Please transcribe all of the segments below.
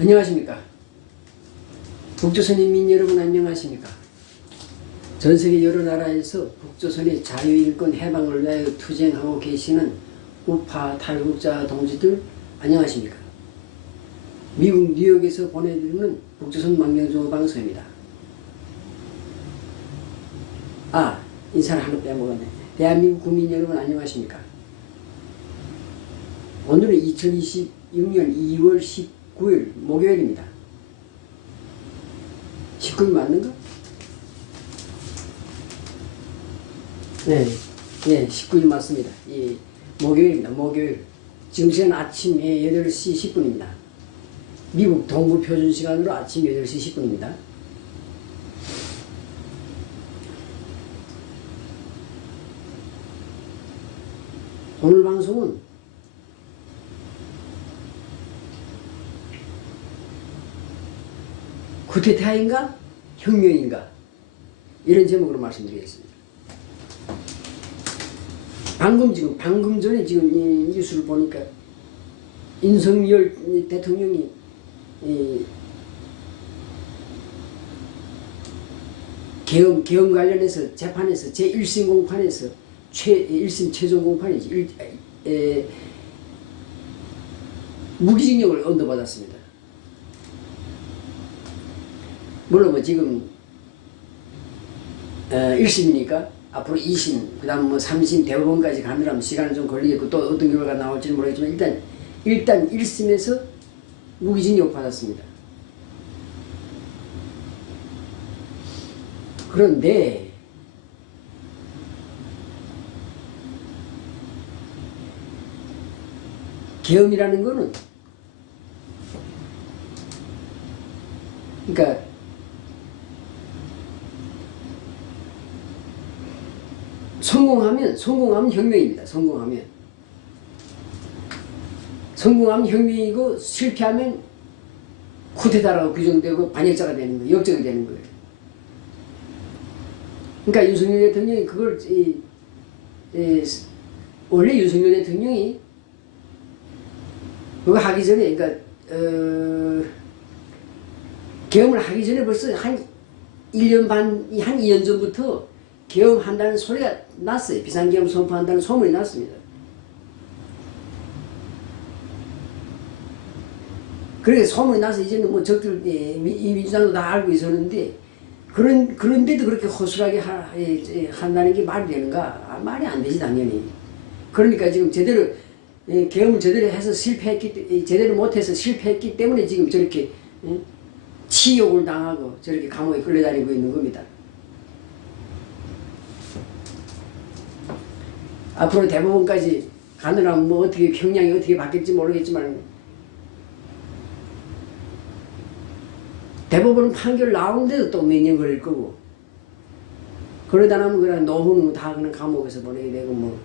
안녕하십니까. 북조선인민 여러분 안녕하십니까. 전세계 여러 나라에서 북조선의 자유인권 해방을 위하여 투쟁하고 계시는 우파 탈북자 동지들 안녕하십니까. 미국 뉴욕에서 보내드리는 북조선 망명조 방송입니다. 인사를 하나 빼먹었네. 대한민국 국민 여러분 안녕하십니까. 오늘은 2026년 2월 19일 목요일입니다. 19일 맞는가? 네, 19일 맞습니다. 목요일입니다. 목요일. 지금 시간 아침 8시 10분입니다. 미국 동부 표준 시간으로 아침 8시 10분입니다. 오늘 방송은 쿠데타인가 혁명인가 이런 제목으로 말씀드리겠습니다. 방금 전에 지금 이 뉴스를 보니까 윤석열 대통령이 계엄 관련해서 재판에서 제1심 공판에서 1심 최종 공판이지 무기징역을 언도받았습니다. 물론 뭐 지금 1심이니까 앞으로 2심, 그 다음 뭐 3심 대법원까지 가느라면 시간은 좀 걸리겠고 또 어떤 결과가 나올지는 모르겠지만 일단 1심에서 무기징역 받았습니다. 그런데 계엄이라는 거는 그러니까 성공하면 혁명입니다. 성공하면 혁명이고 실패하면 쿠데타라고 규정되고 반역자가 되는 거예요. 역적이 되는 거예요. 그러니까 윤석열 대통령이 그걸 원래 윤석열 대통령이 그거 하기 전에 그러니까 계엄을 하기 전에 벌써 한 1년 반, 한 2년 전부터 계엄한다는 소리가 났어요. 비상계엄 선포한다는 소문이 났습니다. 그렇게 소문이 나서 이제는 뭐 적들 이 민주당도 다 알고 있었는데 그런데도 그렇게 허술하게 한다는 게 말이 되는가? 말이 안 되지 당연히. 그러니까 지금 제대로 계엄을 제대로 해서 제대로 못해서 실패했기 때문에 지금 저렇게 치욕을 당하고 저렇게 감옥에 끌려다니고 있는 겁니다. 앞으로 대법원까지 가느라 뭐 어떻게 형량이 어떻게 바뀔지 모르겠지만 대법원 판결 나오는데도 또 몇 년 걸릴 거고 그러다 나면 그냥 노후는 다 그냥 감옥에서 보내게 되고 뭐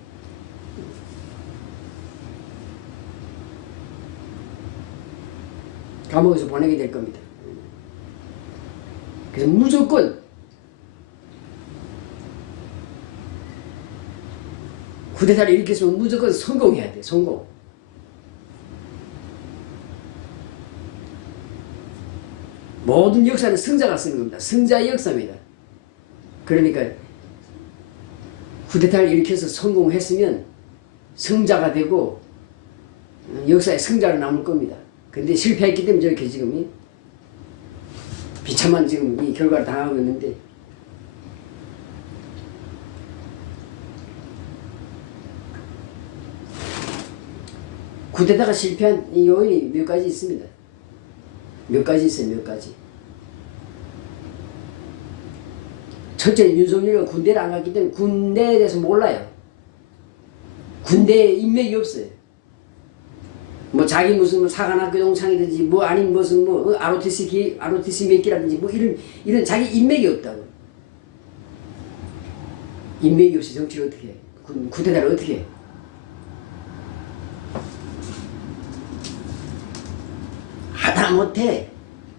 감옥에서 보내게 될 겁니다. 그래서 무조건 쿠데타를 일으켰으면 무조건 성공해야 돼. 성공. 모든 역사는 승자가 쓰는 겁니다. 승자의 역사입니다. 그러니까 쿠데타를 일으켜서 성공했으면 승자가 되고 역사의 승자로 남을 겁니다. 근데 실패했기 때문에 저렇게 지금 비참한 지금 이 결과를 당하고 있는데 쿠데타가 실패한 요인이 몇 가지 있습니다. 몇 가지 있어요. 몇 가지. 첫째, 윤석열이가 군대를 안 갔기 때문에 군대에 대해서 몰라요. 군대에 인맥이 없어요. 뭐 자기 무슨 뭐 사관학교 동창이든지 뭐 아니면 무슨 뭐 ROTC 몇 기라든지 뭐 이런 자기 인맥이 없다고. 인맥이 없이 정치를 어떻게 해? 쿠데타를 어떻게 해?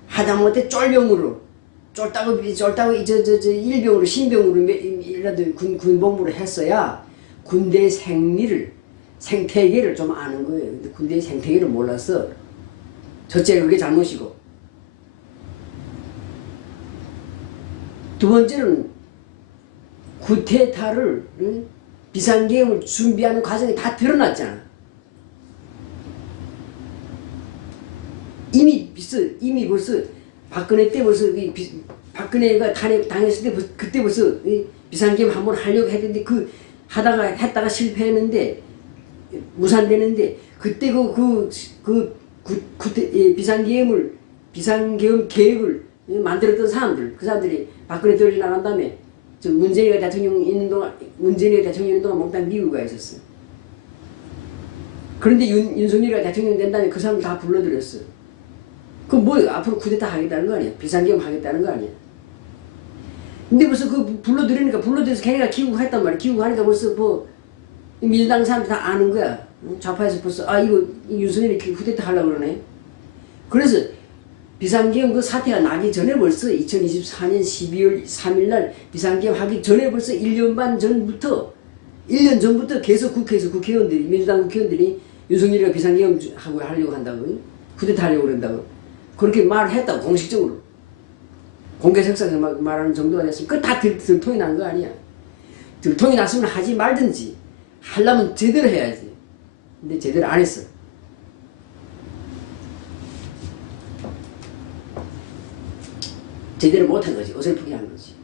하다못해 쫄병으로 쫄따구 일병으로 신병으로라도 군복무를 했어야 군대의 생태계를 좀 아는 거예요. 근데 군대의 생태계를 몰라서 첫째 그게 잘못이고, 두 번째는 쿠데타를 비상계엄을 준비하는 과정이 다 드러났잖아. 이미 벌써 박근혜 때 벌써 박근혜가 당했을 때 그때 벌써 비상계엄 한번 하려고 했는데 그 했다가 실패했는데 무산되는데 그때 비상계엄 계획을 만들었던 사람들, 그 사람들이 박근혜 떨어져 나간 다음에 문재인이 대통령 있는 동안 몽땅 미국에 가 있었어. 그런데 윤석열이가 대통령 된 다음에 그 사람들 다 불러들였어. 그럼 뭐예요? 앞으로 쿠데타 하겠다는 거 아니야? 비상계엄 하겠다는 거 아니야? 근데 벌써 불러들여서 걔네가 귀국했단 말이야. 귀국하니까 벌써 민주당 사람들 다 아는 거야. 좌파에서 벌써 이거 윤석열이 쿠데타 하려고 그러네. 그래서 비상계엄 그 사태가 나기 전에 벌써 2024년 12월 3일 날 비상계엄 하기 전에 벌써 1년 반 전부터 1년 전부터 계속 국회에서 민주당 국회의원들이 윤석열이가 비상계엄 하려고 한다고, 쿠데타 하려고 그런다고 그렇게 말을 했다고, 공식적으로 공개석상에서 말하는 정도가 됐으면 그거 다 들통이 난 거 아니야. 들통이 났으면 하지 말든지, 하려면 제대로 해야지. 근데 제대로 안 했어. 제대로 못한 거지. 어설프게 한 거지.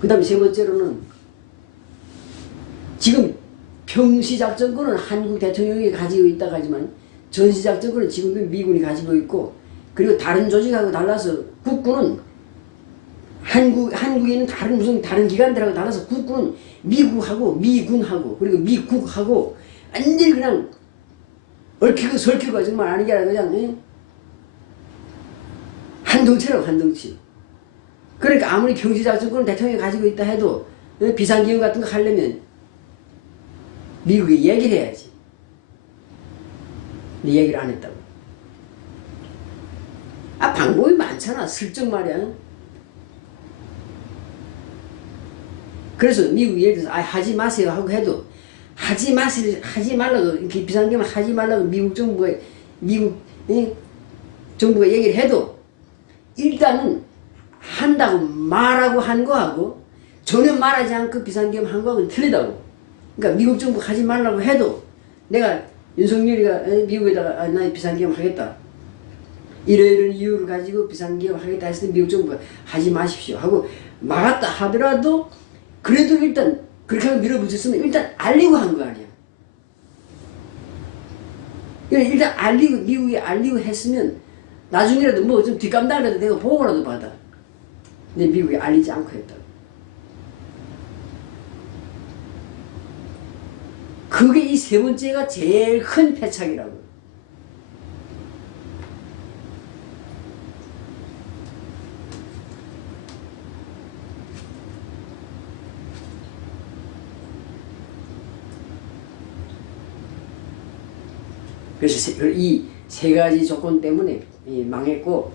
그 다음에 세 번째로는 지금 평시작전권은 한국 대통령이 가지고 있다고 하지만 전시작전권은 지금도 미군이 가지고 있고, 그리고 다른 조직하고 달라서 국군은 한국에 있는 다른 기관들하고 달라서 국군은 미군하고 그리고 미국하고 완전히 그냥 얽히고 설키고 정말 아닌 게 아니라 그냥 한덩치라고, 한덩치. 그러니까 아무리 평시작전권을 대통령이 가지고 있다 해도 비상계엄 같은 거 하려면 미국에 얘기를 해야지. 근데 얘기를 안 했다고. 방법이 많잖아. 슬쩍 말이야. 그래서 미국이 예를 들어서 하지 마세요 하고 해도 하지 말라고, 이렇게 비상계엄을 하지 말라고 미국 정부가 얘기를 해도 일단은 한다고 말하고 한 거하고 전혀 말하지 않고 비상계엄 한 거하고는 틀리다고. 그러니까 미국 정부 하지 말라고 해도 내가 윤석열이가 미국에다가 나 비상계엄 하겠다, 이러이런 이유를 가지고 비상계엄 하겠다 했을 때 미국 정부가 하지 마십시오 하고 막았다 하더라도 그래도 일단 그렇게 하고 밀어붙였으면 일단 알리고 한 거 아니야. 일단 미국이 알리고 했으면 나중에라도 뭐 좀 뒷감당이라도 내가 보고라도 받아. 근데 미국이 알리지 않고 했다고. 그게 이 세 번째가 제일 큰 패착이라고. 그래서 이 세 가지 조건 때문에 망했고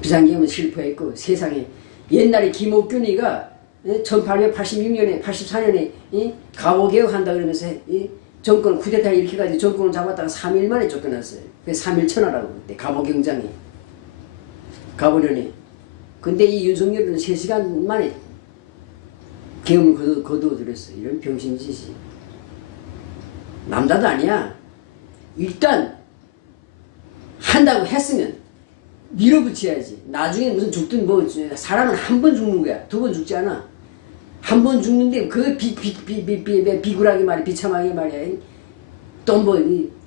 비상계엄은 실패했고, 세상에 옛날에 김옥균이가 1886년에 84년에 가보개혁한다 그러면서 정권 쿠데타 일으켜가지고 정권을 잡았다가 3일 만에 쫓겨났어요. 그래서 3일 천하라고 그때 가보경장에 가보려니. 근데 이 윤석열은 3시간 만에 계엄을 거두어들였어요. 이런 병신짓이. 남자도 아니야. 일단 한다고 했으면 밀어붙여야지. 나중에 무슨 죽든 뭐 사람은 한 번 죽는 거야. 2번 죽지 않아. 한 번 죽는데 그 비굴하게 말이야, 비참하게 말이야. 또 뭐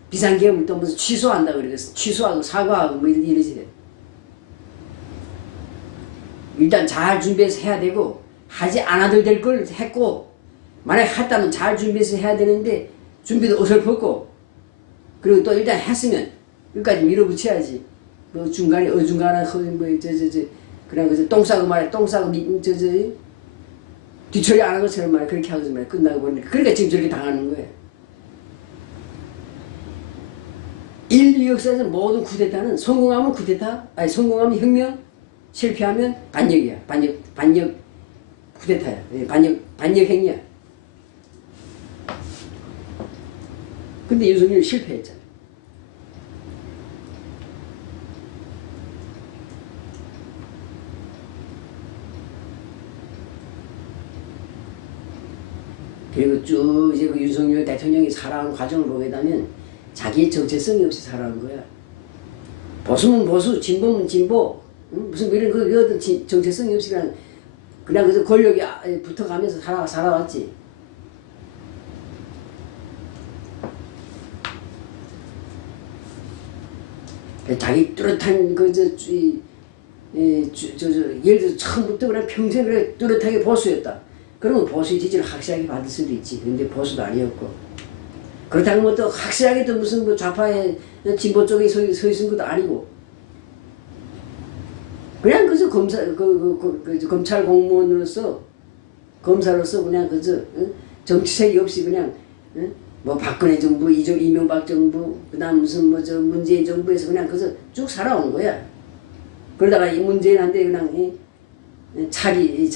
비상계엄을 또 무슨 취소한다 그러겠어. 취소하고 사과하고 뭐 이러지. 일단 잘 준비해서 해야 되고, 하지 않아도 될 걸 했고, 만약에 했다면 잘 준비해서 해야 되는데 준비도 어설펐고, 그리고 또 일단 했으면 여기까지 밀어붙여야지. 뭐 중간에 어중간한 그냥 그저 똥 싸고 말이야, 똥 싸고 뒤처리 안 한 것처럼 말이야, 그렇게 하고 말이야, 끝나고 보니까. 그러니까 지금 저렇게 당하는 거야. 인류 역사에서 모든 쿠데타는 성공하면 쿠데타, 성공하면 혁명, 실패하면 반역이야. 반역 쿠데타야. 반역 행위야. 근데 윤석열이 실패했잖아. 그리고 쭉 이제 그 윤석열 대통령이 살아온 과정을 보게 되면 자기의 정체성이 없이 살아온 거야. 보수면 보수, 진보면 진보, 무슨 이런 그 어떤 정체성이 없이 그냥 그저 권력이 붙어가면서 살아왔지. 자기 뚜렷한 예를 들어 처음부터 그냥 평생 그래 뚜렷하게 보수였다. 그러면 보수의 지지를 확실하게 받을 수도 있지. 근데 보수도 아니었고. 그렇다고 뭐 또 확실하게 또 무슨 뭐 좌파의 진보 쪽에 서 있은 것도 아니고. 그냥 그저 검찰 공무원으로서 검사로서 그냥 그저 정치색이 없이 그냥 뭐 박근혜 정부, 이명박 정부, 그다음 무슨 뭐 저 문재인 정부에서 그냥 그저 쭉 살아온 거야. 그러다가 이 문재인한테 그냥 차기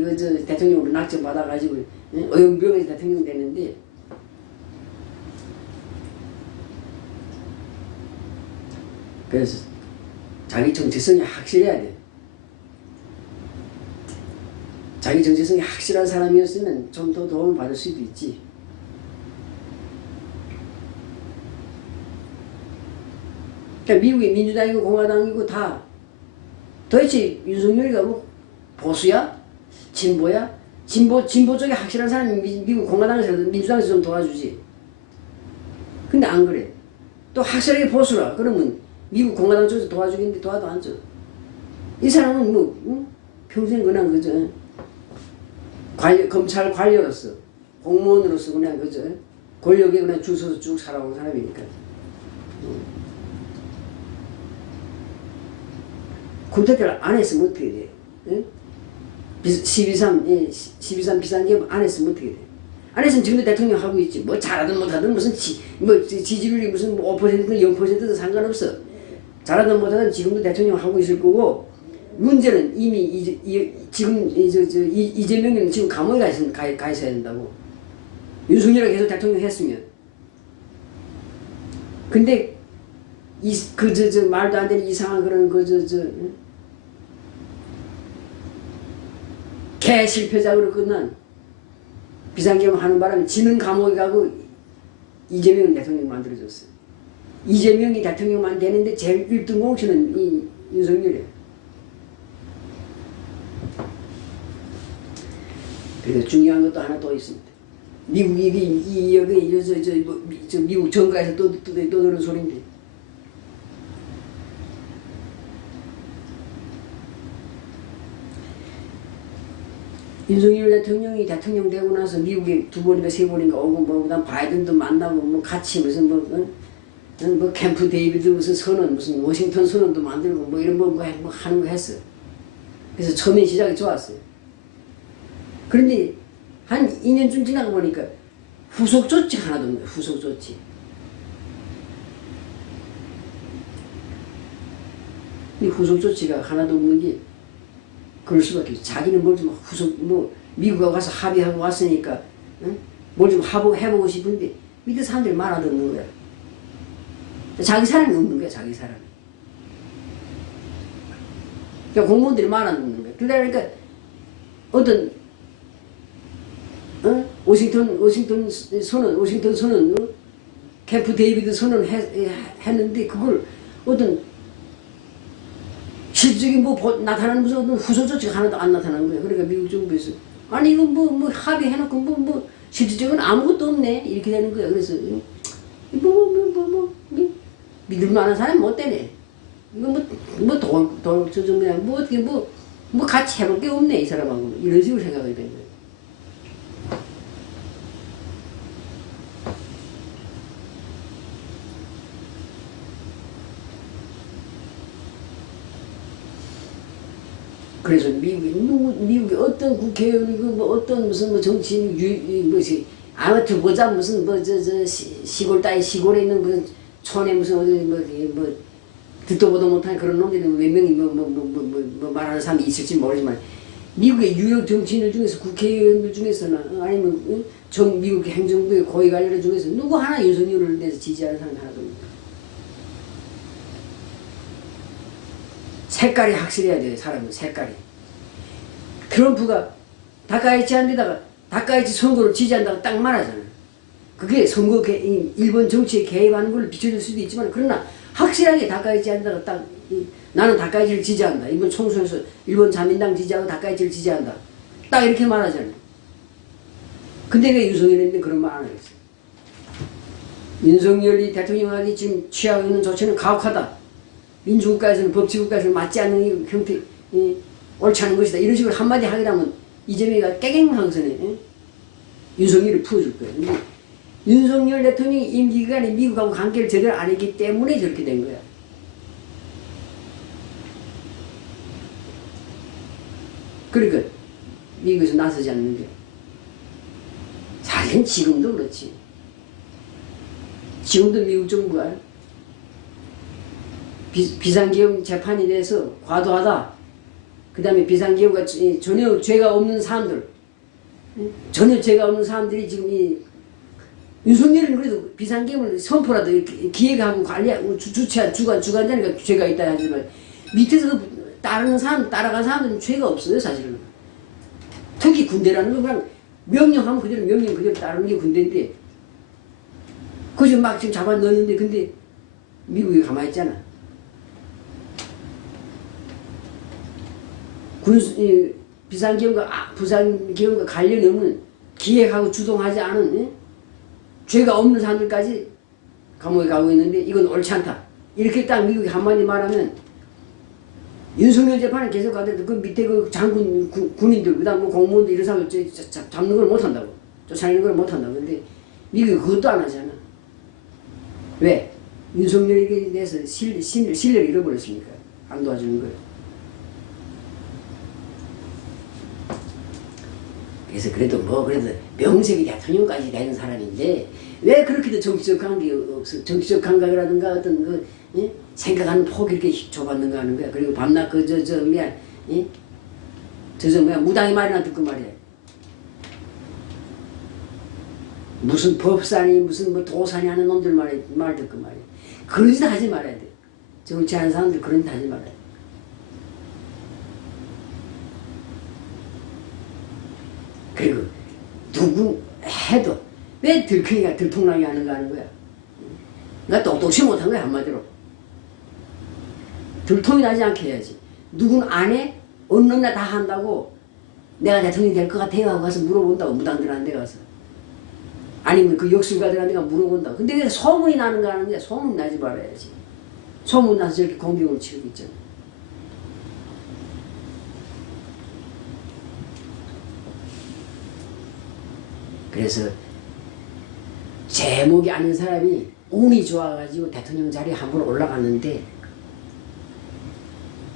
그 대통령으로 낙점 받아가지고 어영부영해서 대통령 됐는데 그래서 자기 정체성이 확실해야 돼. 자기 정체성이 확실한 사람이었으면 좀 더 도움을 받을 수도 있지. 그러니까 미국의 민주당이고 공화당이고 다 도대체 윤석열이가 뭐 보수야? 진보야? 진보 쪽에 확실한 사람이 미국 공화당에서 민주당에서 좀 도와주지. 근데 안 그래. 또 확실하게 보수라. 그러면 미국 공화당 쪽에서 도와주겠는데 도와도 안 줘. 이 사람은 뭐 평생 그냥 그저 검찰 관료로서 공무원으로서 그냥 그저 권력에 그냥 줄 서서 쭉 살아온 사람이니까. 군대를 안 했으면 어떻게 돼? 응? 12.3 비상계엄 안 했으면 어떻게 돼? 안 했으면 지금도 대통령 하고 있지. 뭐 잘하든 못하든 무슨 지지율이 무슨 5%든 0%든 상관없어. 잘하든 못하든 지금도 대통령 하고 있을 거고 문제는 이미 지금 이재명은 지금 감옥에 가 있어야 된다고. 윤석열이 계속 대통령 했으면. 근데 말도 안 되는 이상한 그런 개 실패작으로 끝난 비상계엄 하는 바람에 지는 감옥에 가고 이재명은 대통령 만들어줬어요. 이재명이 대통령만 되는데 제일 1등 공신은 이 윤석열이에요. 그래서 중요한 것도 하나 또 있습니다. 미국이 미국 정가에서 또 그런 소리인데 윤석열 대통령이 대통령 되고 나서 미국에 2번인가 3번인가 오고 뭐 그다음 바이든도 만나고 뭐 같이 무슨 뭐 캠프 데이비드 무슨 선언 무슨 워싱턴 선언도 만들고 뭐 이런 뭐 하는 거 했어. 그래서 처음에 시작이 좋았어요. 그런데 한 2년쯤 지나고 보니까 후속 조치 하나도 없는 거야. 후속 조치. 이 후속 조치가 하나도 없는 게 그럴 수밖에 없어. 자기는 뭘 좀 미국에 가서 합의하고 왔으니까 응? 뭘 좀 해보고 싶은데 밑에 사람들이 말 안 듣는 거야. 자기 사람이 없는 거야. 자기 사람이. 그러니까 공무원들이 말 안 듣는 거야. 그러니까 어떤 워싱턴 선언 캠프 데이비드 선언 했는데 그걸 어떤 실질적인 나타나는 무슨 어떤 후속 조치가 하나도 안 나타난 거예요. 그러니까 미국 정부에서 아니 이거 뭐 합의해놓고 뭐 실질적인 아무것도 없네 이렇게 되는 거예요. 그래서 믿을 만한 사람이 못 되네. 이거 저 정도야 뭐 어떻게 뭐 같이 해볼 게 없네 이 사람하고 이런 식으로 생각이 된 거예요. 그래서 미국의 어떤 국회의원이고 뭐 어떤 무슨 뭐 정치인 아무튼 보자 무슨 시골 따위 시골에 있는 무슨 촌에 무슨 뭐 듣도 보도 못한 그런 놈들이 몇 명이 말하는 사람이 있을지 모르지만 미국의 유력 정치인들 중에서 국회의원들 중에서는 아니면 미국 행정부의 고위 관료들 중에서 누구 하나 윤석열을 대해서 지지하는 사람이 하나도 없습니다. 색깔이 확실해야 돼요. 사람은 색깔이. 트럼프가 다카이치 한 데다가 다카이치 선거를 지지한다고 딱 말하잖아. 그게 선거 일본 정치에 개입하는 걸 비춰줄 수도 있지만 그러나 확실하게 다카이치 한다고 딱 나는 다카이치를 지지한다. 이번 총선에서 일본 자민당 지지하고 다카이치를 지지한다. 딱 이렇게 말하잖아. 근데 왜 윤석열이 그런 말 안 하겠어? 윤석열이 대통령이 지금 취하고 있는 조치는 가혹하다. 민주국가에서는 법치국가에서는 맞지 않는 형태 옳지 않은 것이다. 이런 식으로 한마디 하게 되면 이재명이가 깨갱망선에 윤석열을 풀어줄 거예요. 근데 윤석열 대통령이 임기기간에 미국하고 관계를 제대로 안 했기 때문에 저렇게 된 거야. 그러니까 미국에서 나서지 않는 게 사실은 지금도 그렇지. 지금도 미국 정부가 비상계엄 재판에 대해서 과도하다. 그 다음에 비상계엄과 전혀 죄가 없는 사람들, 전혀 죄가 없는 사람들이 지금 윤석열은 그래도 비상계엄을 선포라도 기획하고 관리하고 주체한 주관자니까 죄가 있다 하지만 밑에서 따라간 사람들은 죄가 없어요 사실은. 특히 군대라는 건 그냥 명령하면 그대로 명령 그대로 따르는 게 군대인데 그저 막 지금 잡아 넣었는데 근데 미국이 가만히 있잖아. 비상계엄과 관련이 없는 기획하고 주동하지 않은 죄가 없는 사람들까지 감옥에 가고 있는데 이건 옳지 않다. 이렇게 딱 미국이 한마디 말하면 윤석열 재판은 계속 가더라도 그 밑에 그 장군 군인들 그다음 뭐 공무원들 이런 사람을 잡는 걸 못한다고 쫓아내는 걸 못한다고. 근데 미국이 그것도 안 하잖아. 왜? 윤석열에 대해서 신뢰를 잃어버렸으니까 안 도와주는 거예요. 그래서 그래도 명색이 대통령까지 되는 사람인데 왜 그렇게도 정치적 감각이 없어? 정치적 감각이라든가 어떤 생각하는 폭이 이렇게 좁았는가 하는 거야. 그리고 밤낮 무당이 말이나 듣고 말이야. 무슨 법산이 무슨 뭐 도산이 하는 놈들 말 듣고 말이야. 그런 짓 하지 말아야 돼. 정치하는 사람들 그런 짓 하지 말아야 돼. 그리고 누구 해도 왜 들통나게 하는가 하는 거야. 나 똑똑히 못한 거야 한마디로. 들통이 나지 않게 해야지. 누군 안 해? 어느 놈이나 다 한다고 내가 대통령이 될 것 같아요 하고 가서 물어본다고 무당들한테 가서. 아니면 그 역술가들한테 가서 물어본다고. 근데 왜 소문이 나는가 하는 거야. 소문 나지 말아야지. 소문 나서 저렇게 공경을 치르고 있잖아. 그래서 제목이 아닌 사람이 운이 좋아가지고 대통령 자리에 한 번 올라갔는데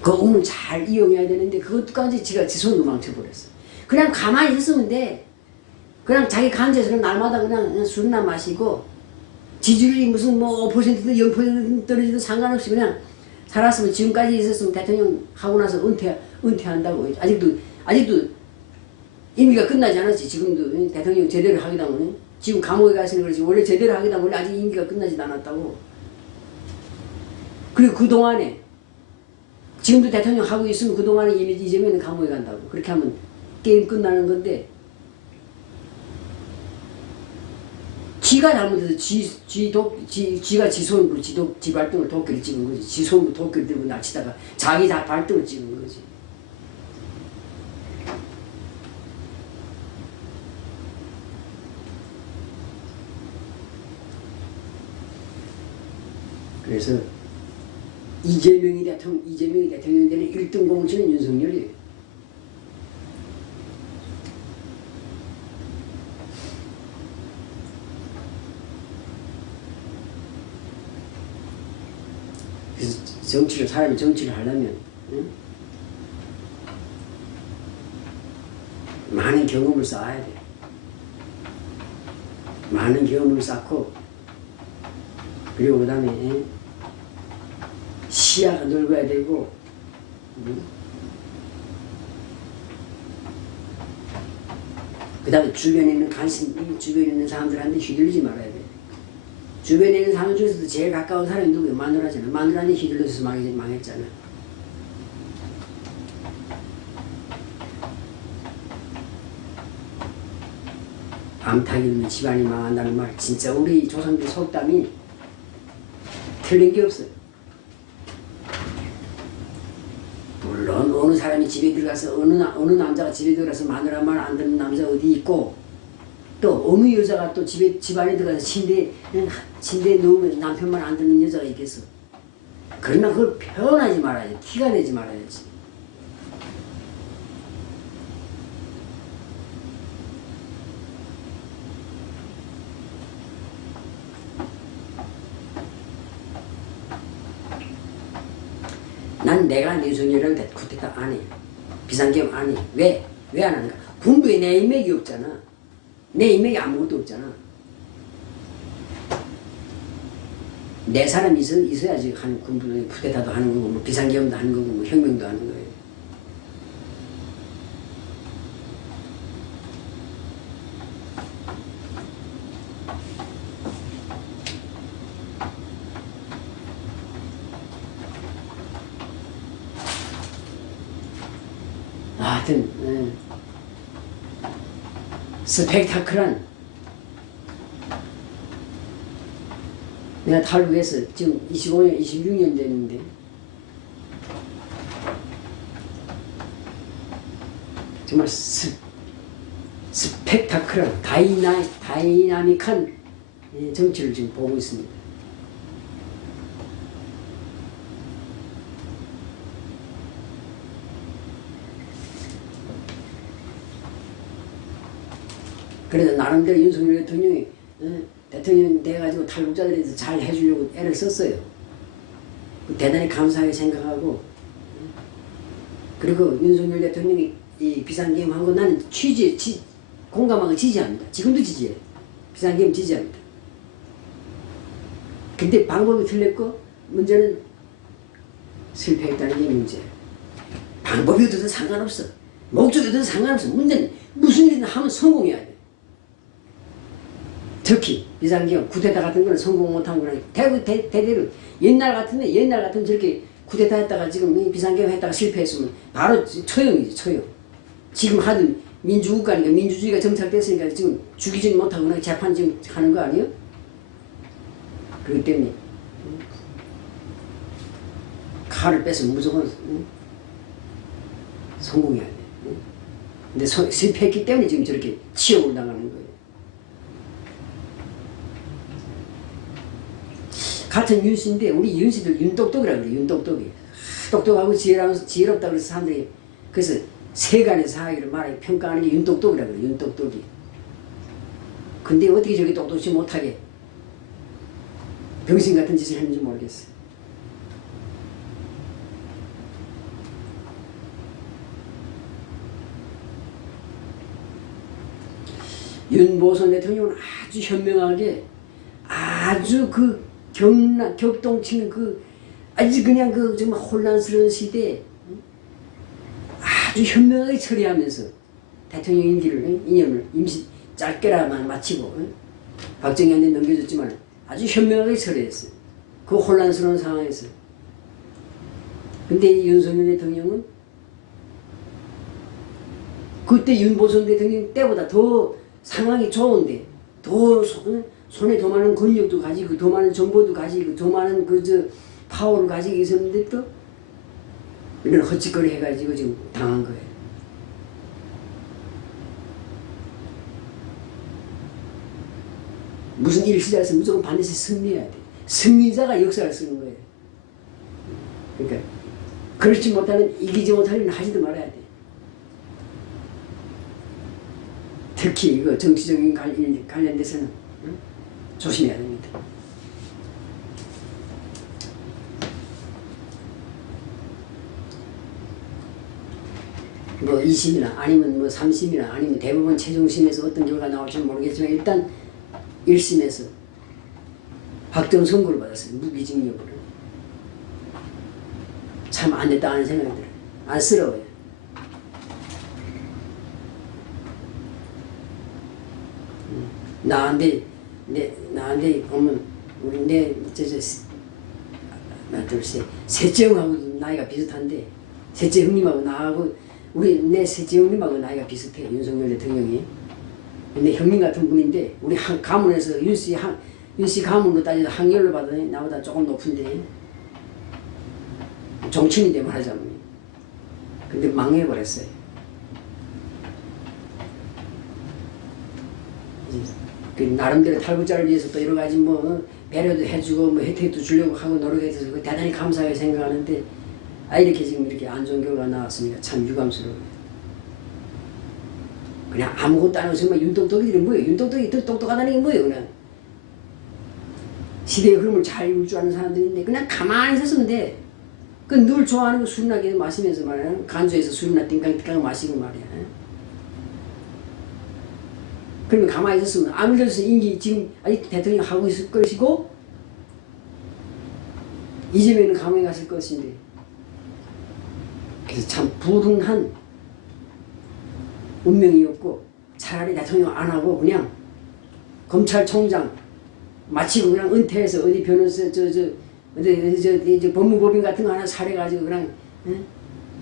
그 운을 잘 이용해야 되는데 그것까지 지가 지 손으로 망쳐버렸어. 그냥 가만히 있으면 돼. 그냥 자기 강제에서 날마다 그냥 술이나 마시고 지지율이 무슨 뭐 5%든 0% 떨어지든 상관없이 그냥 살았으면 지금까지 있었으면 대통령 하고 나서 은퇴한다고. 아직도 임기가 끝나지 않았지. 지금도 대통령 제대로 하게 되면 지금 감옥에 가서는 그렇지 원래 제대로 하게 되면 원래 아직 임기가 끝나지 않았다고. 그리고 그동안에 지금도 대통령 하고 있으면 그동안에 이미 이재명은 감옥에 간다고. 그렇게 하면 게임 끝나는 건데 지가 잘못해서 지가 지 손으로 지 발등을 도끼를 찍은 거지. 지 손으로 도끼를 들고 날치다가 자기 발등을 찍은 거지. 그래서 이재명이 대통령이 되는 1등 공신은 윤석열이에요. 그래서 사람이 정치를 하려면 많은 경험을 쌓아야 돼. 많은 경험을 쌓고 그리고 그 다음에 시야가 넓어야 되고 그 다음에 주변에 있는 사람들한테 휘둘리지 말아야 돼. 주변에 있는 사람 중에서도 제일 가까운 사람이 누구예요? 마누라잖아. 마누라한테 휘둘려서 망했잖아. 암탉이 없는 집안이 망한다는 말 진짜 우리 조선들 속담이 틀린 게 없어요. 물론 어느 사람이 집에 들어가서 어느 남자가 집에 들어가서 마누라 말 안 듣는 남자 어디 있고 또 어느 여자가 또 집안에 들어가서 침대에 누우면 남편 말 안 듣는 여자가 있겠어. 그러나 그걸 표현하지 말아야지. 티가 내지 말아야지. 난 내가 윤석열이랑 쿠데타 안 해. 비상계엄 안 해. 왜? 왜 안 하는가? 군부에 내 인맥이 없잖아. 내 인맥이 아무것도 없잖아. 내 사람이 있어야지 군부에 쿠데타도 하는 거고 뭐 비상계엄도 하는 거고 뭐 혁명도 하는 거예요. 하여튼 스펙타클한 내가 탈북해서 지금 25년, 26년 됐는데 정말 스펙타클한 다이나믹한 정치를 지금 보고 있습니다. 그래서 나름대로 윤석열 대통령이 대통령 돼가지고 탈북자들한테 잘 해주려고 애를 썼어요. 대단히 감사하게 생각하고 그리고 윤석열 대통령이 이 비상계엄 한 거 나는 공감하고 지지합니다. 지금도 지지해요. 비상계엄 지지합니다. 근데 방법이 틀렸고 문제는 실패했다는 게 문제예요. 방법이 어떻든 상관없어. 목적이 어떻든 상관없어. 문제는 무슨 일이든 하면 성공해야 돼. 특히 비상계엄, 쿠데타 같은 거는 성공 못한 거는 대대로 옛날 같으면 저렇게 쿠데타 했다가 지금 비상계엄 했다가 실패했으면 바로 처형이지, 처형. 지금 하든 민주국가니까 민주주의가 정착됐으니까 지금 죽이지 못하거나 재판 지금 하는 거 아니에요? 그렇기 때문에 칼을 뺏으면 무조건 성공해야 돼. 근데 실패했기 때문에 지금 저렇게 치욕을 당하는 거예요. 같은 윤씨인데 우리 윤씨들 윤똑똑이라고 그래. 윤똑똑이 똑똑하고 지혜롭다고 그래서 사람들이 그래서 세간의 사학을 말하기 평가하는 게 윤똑똑이라고 그래. 윤똑똑이. 근데 어떻게 저렇게 똑똑지 못하게 병신 같은 짓을 했는지 모르겠어. 윤보선 대통령은 아주 현명하게 아주 그 격동치는 아주 그냥 정말 혼란스러운 시대에 아주 현명하게 처리하면서 대통령 임기를 2년을 임시 짧게라만 마치고 박정희한테 넘겨줬지만 아주 현명하게 처리했어요. 그 혼란스러운 상황에서. 근데 윤석열 대통령은 그때 윤보선 대통령 때보다 더 상황이 좋은데 더 손에 더 많은 권력도 가지고 더 많은 정보도 가지고 더 많은 파워를 가지고 있었는데 또 이런 헛짓거리 해가지고 지금 당한 거예요. 무슨 일을 시작해서 무조건 반드시 승리해야 돼. 승리자가 역사를 쓰는 거예요. 그러니까 그렇지 못하면 이기지 못할 일은 하지도 말아야 돼. 특히 이거 정치적인 관련돼서는 조심해야 됩니다. 뭐 2심이나 아니면 뭐 3심이나 아니면 대법원 최종심에서 어떤 결과가 나올지 모르겠지만 일단 1심에서 확정 선고를 받았어요. 무기징역 여부를. 참 안 됐다 하는 생각이 들어요. 안쓰러워요. 나한테 보면 우리 셋째 형하고 나이가 비슷한데 셋째 형님하고 나하고 셋째 형님하고 나이가 비슷해. 윤석열 대통령이 근데 형님 같은 분인데 우리 가문에서 윤씨 가문으로 따져서 한결로 받으니 나보다 조금 높은데 정치인인데 말하자면 근데 망해버렸어요. 그 나름대로 탈북자를 위해서 또 여러 가지 뭐 배려도 해주고 뭐 혜택도 주려고 하고 노력해서 대단히 감사하게 생각하는데 이렇게 지금 이렇게 안 좋은 결과가 나왔으니까 참 유감스러워요. 그냥 아무것도 안 하고 정말 윤똑똑이들이 뭐예요? 윤똑똑이 더 똑똑하다는 게 뭐예요? 그냥 시대의 흐름을 잘 읽을 줄 아는 사람들인데 그냥 가만히 있었으면 돼. 그 늘 좋아하는 거 술나게 마시면서 말이야. 간주에서 술이나 띵깡띵깡 마시고 말이야. 그러면 가만히 있었으면 아무 일 없이 인기 지금 아직 대통령 하고 있을 것이고 이재명은 감옥에 갔을 것인데 그래서 참 불운한 운명이었고 차라리 대통령 안 하고 그냥 검찰총장 마치고 그냥 은퇴해서 어디 변호사 어디 법무법인 같은 거 하나 사려가지고 그냥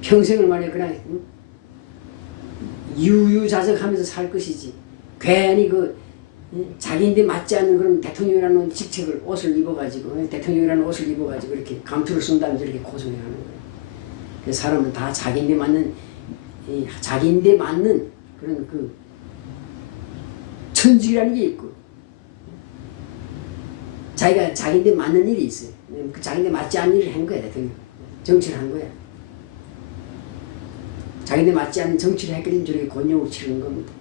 평생을 말이야 그냥 유유자적하면서 살 것이지 괜히 그 자기인데 맞지 않는 그런 대통령이라는 직책을 옷을 입어가지고 대통령이라는 옷을 입어가지고 이렇게 감투를 쓴 다음에 이렇게 고소해하는 거예요. 그래서 사람은 다 자기인데 맞는 그런 그 천직이라는 게 있고 자기가 자기인데 맞는 일이 있어요. 그 자기인데 맞지 않는 일을 한 거야. 대통령 정치를 한 거야. 자기인데 맞지 않는 정치를 했거든 저렇게 곤욕을 치르는 겁니다.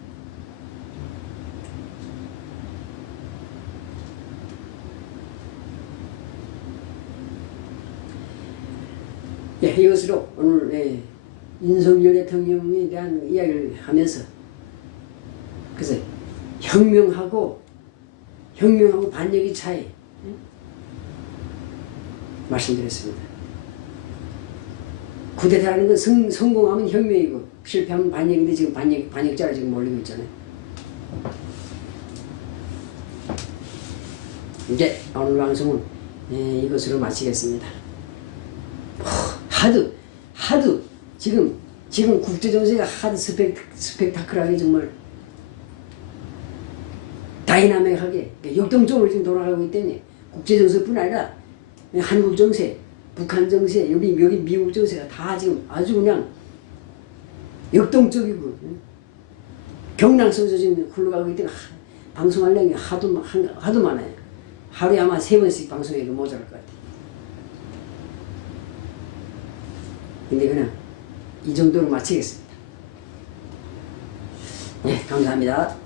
이것으로 오늘 윤석열 대통령에 대한 이야기를 하면서 그래서 혁명하고 반역의 차이 말씀드렸습니다. 쿠데타라는 건 성공하면 혁명이고 실패하면 반역인데 지금 반역자로 지금 몰리고 있잖아요. 이제 오늘 방송은 이것으로 마치겠습니다. 하도 지금 국제정세가 하도 스펙타클하게 정말 다이나믹하게 역동적으로 지금 돌아가고 있기 때문에 국제정세뿐 아니라 한국 정세, 북한 정세, 여기 미국 정세가 다 지금 아주 그냥 역동적이고 경랑성에서 지금 흘러가고 있기 때문에 방송할 내용이 하도 많아요. 하루에 아마 3번씩 방송해도 모자랄 것 같아요. 근데 그냥 이 정도로 마치겠습니다. 네, 감사합니다.